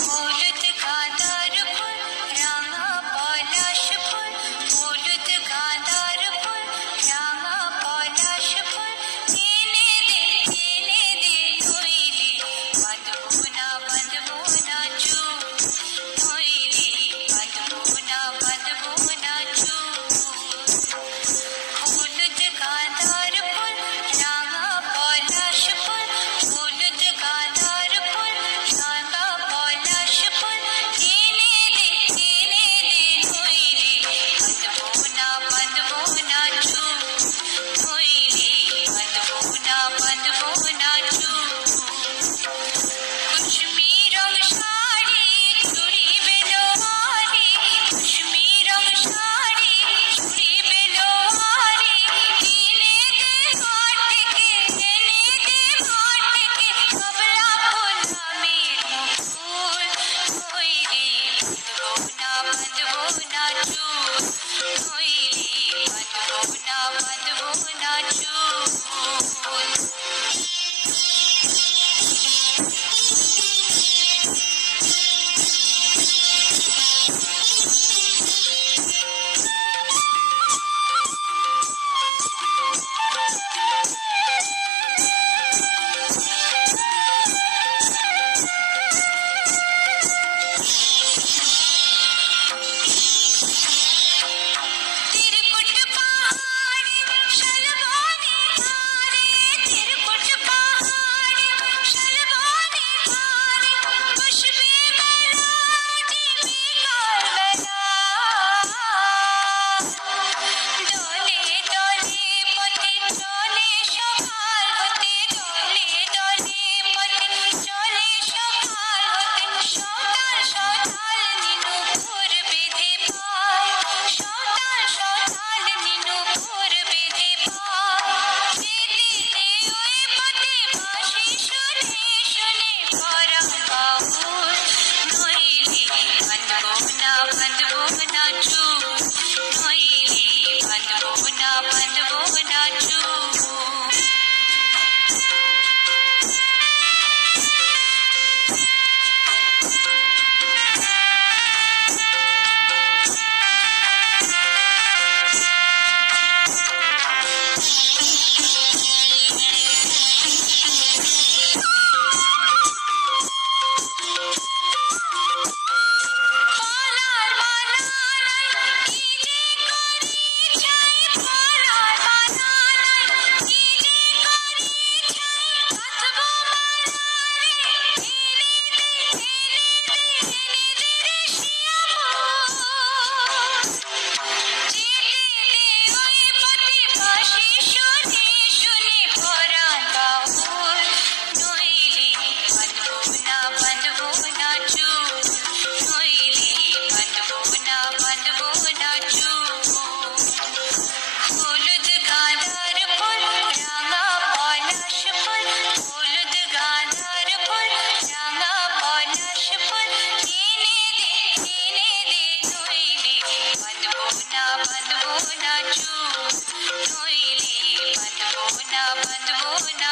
Oh. বাঁধবো না বাঁধবো না চুপ ধইলে বাঁধবো না বাঁধবো না